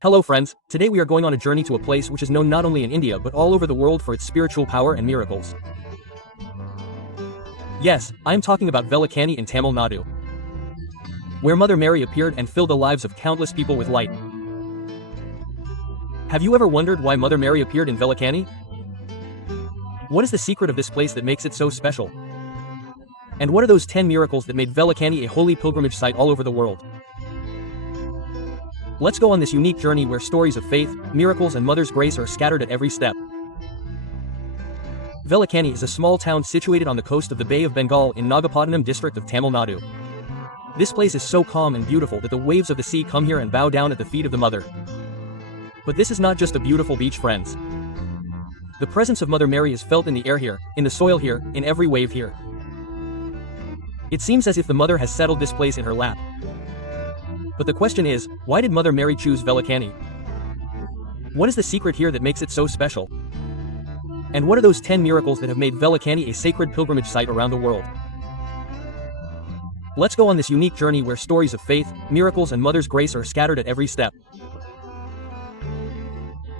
Hello friends, today we are going on a journey to a place which is known not only in India but all over the world for its spiritual power and miracles. Yes, I am talking about Velankanni in Tamil Nadu, where Mother Mary appeared and filled the lives of countless people with light. Have you ever wondered why Mother Mary appeared in Velankanni? What is the secret of this place that makes it so special? And what are those 10 miracles that made Velankanni a holy pilgrimage site all over the world? Let's go on this unique journey where stories of faith, miracles and Mother's grace are scattered at every step. Velankanni is a small town situated on the coast of the Bay of Bengal in Nagapattinam district of Tamil Nadu. This place is so calm and beautiful that the waves of the sea come here and bow down at the feet of the Mother. But this is not just a beautiful beach, friends. The presence of Mother Mary is felt in the air here, in the soil here, in every wave here. It seems as if the Mother has settled this place in her lap. But the question is, why did Mother Mary choose Velankanni? What is the secret here that makes it so special? And what are those 10 miracles that have made Velankanni a sacred pilgrimage site around the world? Let's go on this unique journey where stories of faith, miracles and Mother's grace are scattered at every step.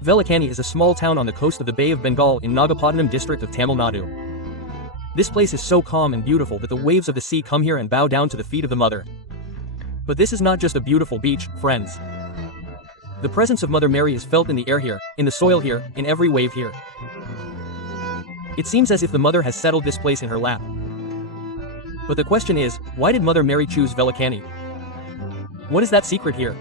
Velankanni is a small town on the coast of the Bay of Bengal in Nagapattinam district of Tamil Nadu. This place is so calm and beautiful that the waves of the sea come here and bow down to the feet of the Mother. But this is not just a beautiful beach, friends. The presence of Mother Mary is felt in the air here, in the soil here, in every wave here. It seems as if the Mother has settled this place in her lap. But the question is, why did Mother Mary choose Velankanni? What is that secret here?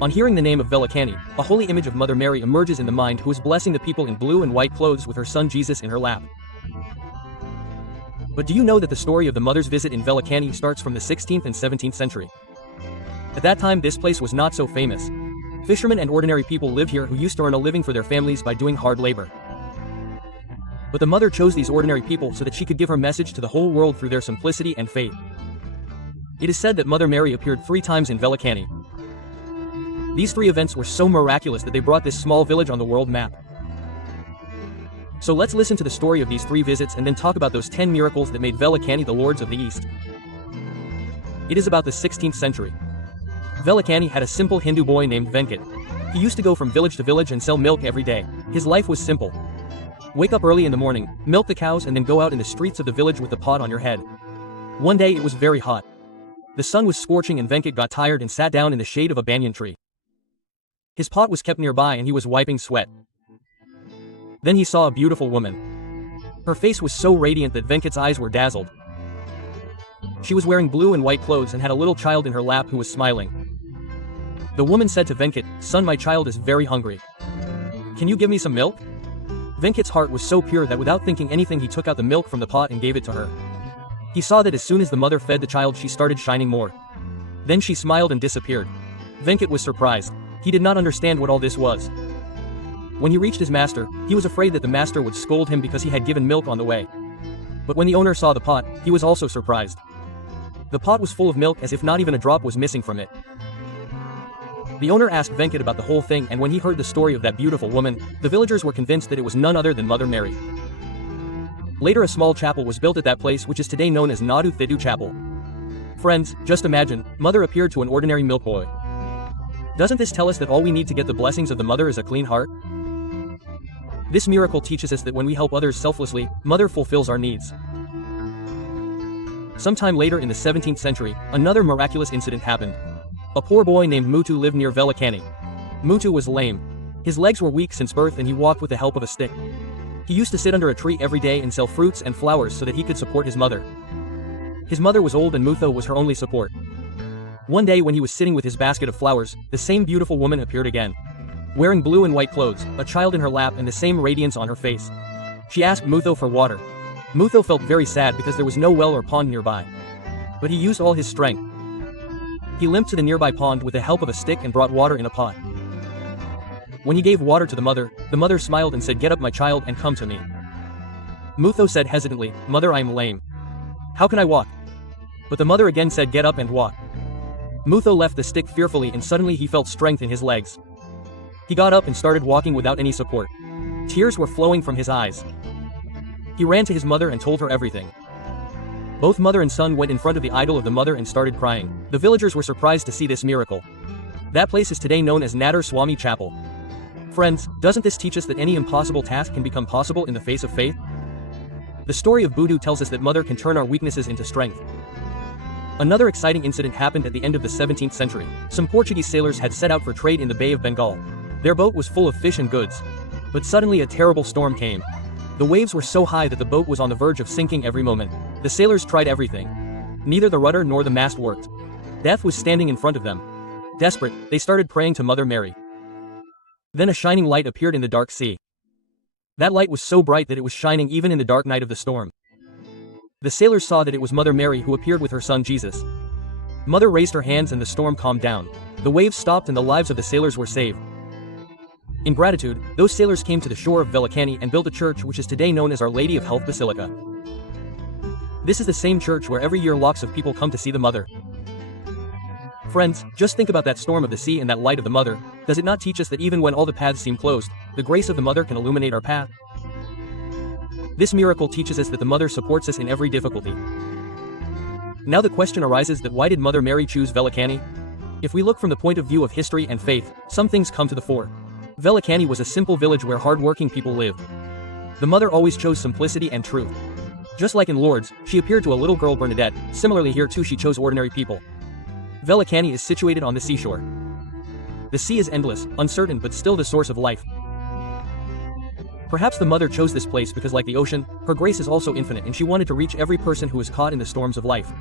On hearing the name of Velankanni, a holy image of Mother Mary emerges in the mind, who is blessing the people in blue and white clothes with her son Jesus in her lap. But do you know that the story of the Mother's visit in Velankanni starts from the 16th and 17th century? At that time this place was not so famous. Fishermen and ordinary people lived here who used to earn a living for their families by doing hard labor. But the Mother chose these ordinary people so that she could give her message to the whole world through their simplicity and faith. It is said that Mother Mary appeared 3 times in Velankanni. These 3 events were so miraculous that they brought this small village on the world map. So let's listen to the story of these 3 visits and then talk about those 10 miracles that made Velankanni the Lords of the East. It is about the 16th century. Velankanni had a simple Hindu boy named Venkat. He used to go from village to village and sell milk every day. His life was simple. Wake up early in the morning, milk the cows and then go out in the streets of the village with the pot on your head. One day it was very hot. The sun was scorching and Venkat got tired and sat down in the shade of a banyan tree. His pot was kept nearby and he was wiping sweat. Then he saw a beautiful woman. Her face was so radiant that Venkat's eyes were dazzled. She was wearing blue and white clothes and had a little child in her lap who was smiling. The woman said to Venkat, "Son, my child is very hungry. Can you give me some milk?" Venkat's heart was so pure that without thinking anything he took out the milk from the pot and gave it to her. He saw that as soon as the Mother fed the child she started shining more. Then she smiled and disappeared. Venkat was surprised. He did not understand what all this was. When he reached his master, he was afraid that the master would scold him because he had given milk on the way. But when the owner saw the pot, he was also surprised. The pot was full of milk as if not even a drop was missing from it. The owner asked Venkat about the whole thing, and when he heard the story of that beautiful woman, the villagers were convinced that it was none other than Mother Mary. Later a small chapel was built at that place which is today known as Nadu Thidu Chapel. Friends, just imagine, Mother appeared to an ordinary milk boy. Doesn't this tell us that all we need to get the blessings of the Mother is a clean heart? This miracle teaches us that when we help others selflessly, Mother fulfills our needs. Sometime later in the 17th century, another miraculous incident happened. A poor boy named Mutu lived near Velankanni. Mutu was lame. His legs were weak since birth and he walked with the help of a stick. He used to sit under a tree every day and sell fruits and flowers so that he could support his mother. His mother was old and Muthu was her only support. One day when he was sitting with his basket of flowers, the same beautiful woman appeared again. Wearing blue and white clothes, a child in her lap and the same radiance on her face. She asked Muthu for water. Muthu felt very sad because there was no well or pond nearby. But he used all his strength. He limped to the nearby pond with the help of a stick and brought water in a pot. When he gave water to the Mother smiled and said, "Get up, my child, and come to me." Muthu said hesitantly, "Mother, I am lame. How can I walk?" But the Mother again said, "Get up and walk." Muthu left the stick fearfully and suddenly he felt strength in his legs. He got up and started walking without any support. Tears were flowing from his eyes. He ran to his mother and told her everything. Both mother and son went in front of the idol of the Mother and started crying. The villagers were surprised to see this miracle. That place is today known as Nadar Swami Chapel. Friends, doesn't this teach us that any impossible task can become possible in the face of faith? The story of Buddhu tells us that Mother can turn our weaknesses into strength. Another exciting incident happened at the end of the 17th century. Some Portuguese sailors had set out for trade in the Bay of Bengal. Their boat was full of fish and goods. But suddenly a terrible storm came. The waves were so high that the boat was on the verge of sinking every moment. The sailors tried everything. Neither the rudder nor the mast worked. Death was standing in front of them. Desperate, they started praying to Mother Mary. Then a shining light appeared in the dark sea. That light was so bright that it was shining even in the dark night of the storm. The sailors saw that it was Mother Mary who appeared with her son Jesus. Mother raised her hands and the storm calmed down. The waves stopped and the lives of the sailors were saved. In gratitude, those sailors came to the shore of Velankanni and built a church which is today known as Our Lady of Health Basilica. This is the same church where every year lakhs of people come to see the Mother. Friends, just think about that storm of the sea and that light of the Mother. Does it not teach us that even when all the paths seem closed, the grace of the Mother can illuminate our path? This miracle teaches us that the Mother supports us in every difficulty. Now the question arises that why did Mother Mary choose Velankanni? If we look from the point of view of history and faith, some things come to the fore. Velankanni was a simple village where hard-working people lived. The Mother always chose simplicity and truth. Just like in Lourdes, she appeared to a little girl Bernadette. Similarly here too she chose ordinary people. Velankanni is situated on the seashore. The sea is endless, uncertain but still the source of life. Perhaps the Mother chose this place because like the ocean, her grace is also infinite and she wanted to reach every person who is caught in the storms of life.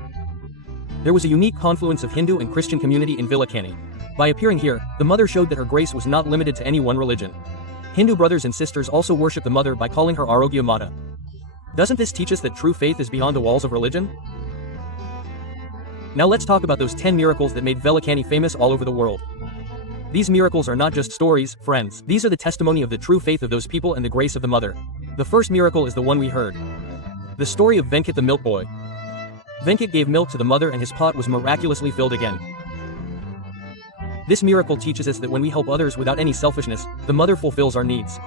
There was a unique confluence of Hindu and Christian community in Velankanni. By appearing here, the Mother showed that her grace was not limited to any one religion. Hindu brothers and sisters also worship the Mother by calling her Arogya Mata. Doesn't this teach us that true faith is beyond the walls of religion? Now let's talk about those 10 miracles that made Velankanni famous all over the world. These miracles are not just stories, friends. These are the testimony of the true faith of those people and the grace of the Mother. The first miracle is the one we heard. The story of Venkat the milk boy. Venkat gave milk to the Mother and his pot was miraculously filled again. This miracle teaches us that when we help others without any selfishness, the Mother fulfills our needs.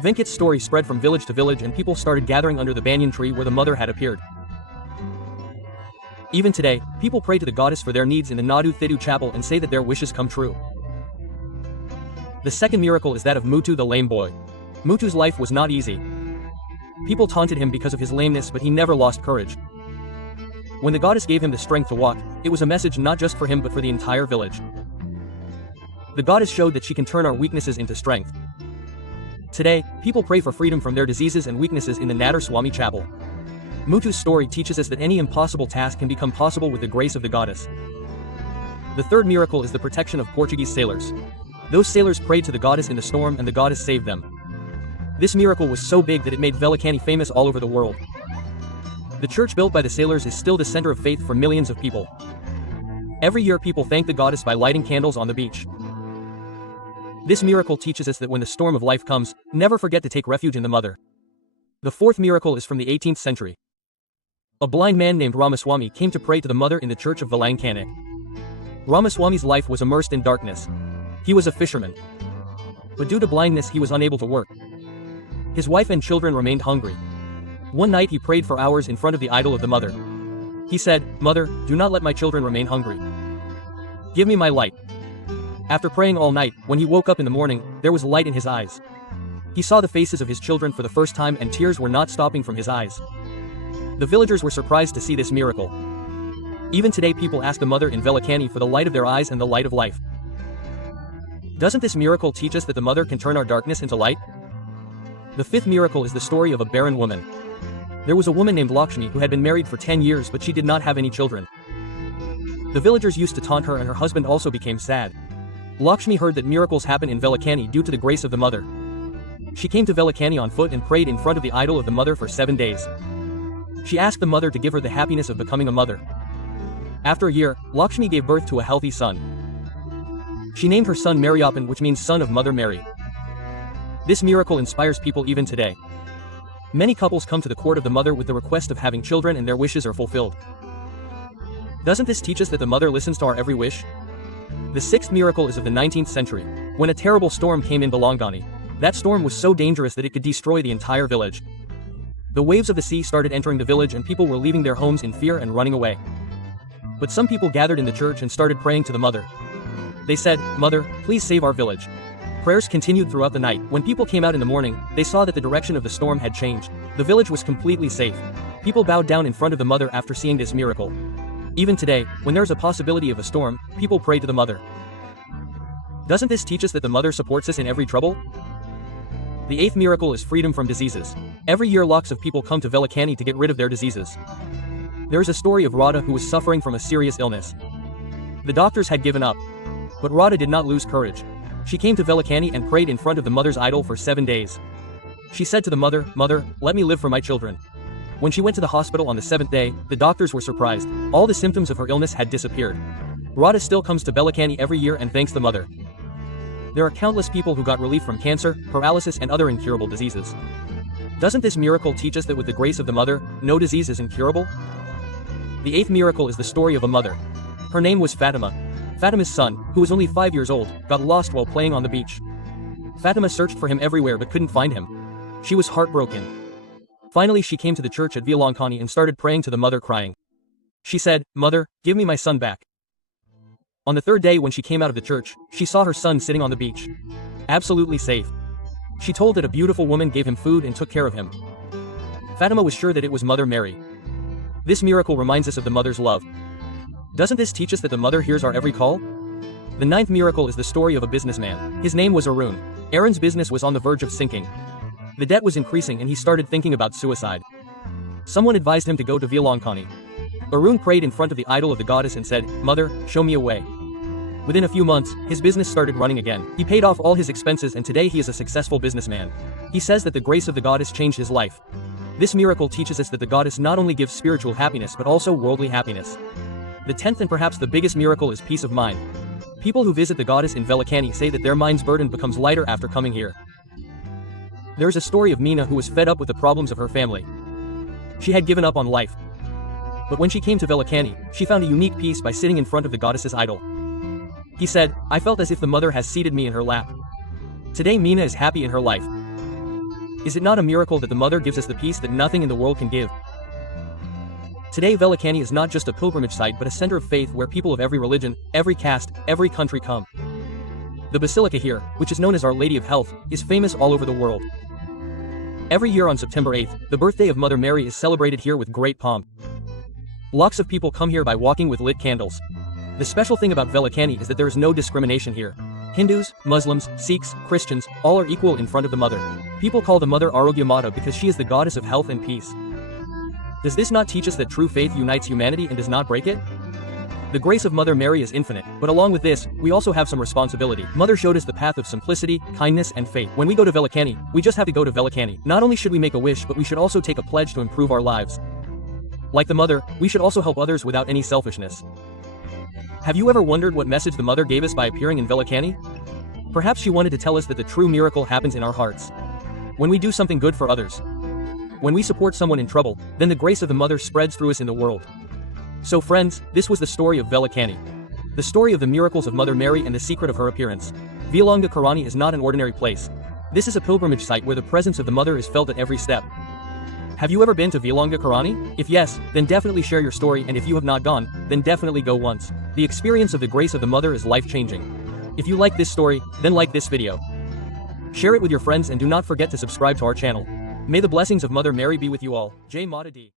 Venkat's story spread from village to village and people started gathering under the banyan tree where the Mother had appeared. Even today, people pray to the goddess for their needs in the Nadu Thidu chapel and say that their wishes come true. The second miracle is that of Muthu the lame boy. Muthu's life was not easy. People taunted him because of his lameness but he never lost courage. When the goddess gave him the strength to walk, it was a message not just for him but for the entire village. The goddess showed that she can turn our weaknesses into strength. Today, people pray for freedom from their diseases and weaknesses in the Nadar Swami Chapel. Muthu's story teaches us that any impossible task can become possible with the grace of the goddess. The third miracle is the protection of Portuguese sailors. Those sailors prayed to the goddess in the storm and the goddess saved them. This miracle was so big that it made Velankanni famous all over the world. The church built by the sailors is still the center of faith for millions of people. Every year people thank the goddess by lighting candles on the beach. This miracle teaches us that when the storm of life comes, never forget to take refuge in the Mother. The fourth miracle is from the 18th century. A blind man named Ramaswamy came to pray to the Mother in the church of Velankanni. Ramaswamy's life was immersed in darkness. He was a fisherman. But due to blindness he was unable to work. His wife and children remained hungry. One night he prayed for hours in front of the idol of the Mother. He said, "Mother, do not let my children remain hungry. Give me my light." After praying all night, when he woke up in the morning, there was light in his eyes. He saw the faces of his children for the first time and tears were not stopping from his eyes. The villagers were surprised to see this miracle. Even today people ask the Mother in Velankanni for the light of their eyes and the light of life. Doesn't this miracle teach us that the Mother can turn our darkness into light? The fifth miracle is the story of a barren woman. There was a woman named Lakshmi who had been married for 10 years but she did not have any children. The villagers used to taunt her and her husband also became sad. Lakshmi heard that miracles happen in Velankanni due to the grace of the Mother. She came to Velankanni on foot and prayed in front of the idol of the Mother for 7 days. She asked the Mother to give her the happiness of becoming a mother. After a year, Lakshmi gave birth to a healthy son. She named her son Mariappan, which means son of Mother Mary. This miracle inspires people even today. Many couples come to the court of the Mother with the request of having children and their wishes are fulfilled. Doesn't this teach us that the Mother listens to our every wish? The sixth miracle is of the 19th century, when a terrible storm came in Velankanni. That storm was so dangerous that it could destroy the entire village. The waves of the sea started entering the village and people were leaving their homes in fear and running away. But some people gathered in the church and started praying to the mother. They said, "Mother, please save our village." Prayers continued throughout the night. When people came out in the morning, they saw that the direction of the storm had changed. The village was completely safe. People bowed down in front of the mother after seeing this miracle. Even today, when there's a possibility of a storm, people pray to the mother. Doesn't this teach us that the mother supports us in every trouble? The eighth miracle is freedom from diseases. Every year lakhs of people come to Velankanni to get rid of their diseases. There is a story of Radha who was suffering from a serious illness. The doctors had given up. But Radha did not lose courage. She came to Velankanni and prayed in front of the mother's idol for 7 days. She said to the mother, "Mother, let me live for my children." When she went to the hospital on the 7th day, the doctors were surprised. All the symptoms of her illness had disappeared. Radha still comes to Velankanni every year and thanks the mother. There are countless people who got relief from cancer, paralysis and other incurable diseases. Doesn't this miracle teach us that with the grace of the mother, no disease is incurable? The eighth miracle is the story of a mother. Her name was Fatima. Fatima's son, who was only 5 years old, got lost while playing on the beach. Fatima searched for him everywhere but couldn't find him. She was heartbroken. Finally she came to the church at Velankanni and started praying to the mother, crying. She said, "Mother, give me my son back." On the third day when she came out of the church, she saw her son sitting on the beach. Absolutely safe. She told that a beautiful woman gave him food and took care of him. Fatima was sure that it was Mother Mary. This miracle reminds us of the mother's love. Doesn't this teach us that the mother hears our every call? The ninth miracle is the story of a businessman. His name was Arun. Arun's business was on the verge of sinking. The debt was increasing and he started thinking about suicide. Someone advised him to go to Velankanni. Arun prayed in front of the idol of the goddess and said, "Mother, show me a way." Within a few months, his business started running again. He paid off all his expenses and today he is a successful businessman. He says that the grace of the goddess changed his life. This miracle teaches us that the goddess not only gives spiritual happiness but also worldly happiness. The 10th and perhaps the biggest miracle is peace of mind. People who visit the goddess in Velankanni say that their mind's burden becomes lighter after coming here. There is a story of Meena who was fed up with the problems of her family. She had given up on life. But when she came to Velankanni, she found a unique peace by sitting in front of the goddess's idol. He said, "I felt as if the mother has seated me in her lap." Today Meena is happy in her life. Is it not a miracle that the mother gives us the peace that nothing in the world can give? Today Velankanni is not just a pilgrimage site but a center of faith where people of every religion, every caste, every country come. The basilica here, which is known as Our Lady of Health, is famous all over the world. Every year on September 8th, the birthday of Mother Mary is celebrated here with great pomp. Lots of people come here by walking with lit candles. The special thing about Velankanni is that there is no discrimination here. Hindus, Muslims, Sikhs, Christians, all are equal in front of the mother. People call the mother Arogya Mata because she is the goddess of health and peace. Does this not teach us that true faith unites humanity and does not break it? The grace of Mother Mary is infinite, but along with this, we also have some responsibility. Mother showed us the path of simplicity, kindness and faith. When we go to Velankanni, we just have to go to Velankanni. Not only should we make a wish but we should also take a pledge to improve our lives. Like the mother, we should also help others without any selfishness. Have you ever wondered what message the mother gave us by appearing in Velankanni? Perhaps she wanted to tell us that the true miracle happens in our hearts. When we do something good for others. When we support someone in trouble, then the grace of the mother spreads through us in the world. So friends, this was the story of Velankanni. The story of the miracles of Mother Mary and the secret of her appearance. Velankanni is not an ordinary place. This is a pilgrimage site where the presence of the mother is felt at every step. Have you ever been to Velankanni? If yes, then definitely share your story, and if you have not gone, then definitely go once. The experience of the grace of the mother is life-changing. If you like this story, then like this video. Share it with your friends and do not forget to subscribe to our channel. May the blessings of Mother Mary be with you all. Jai Mata Di.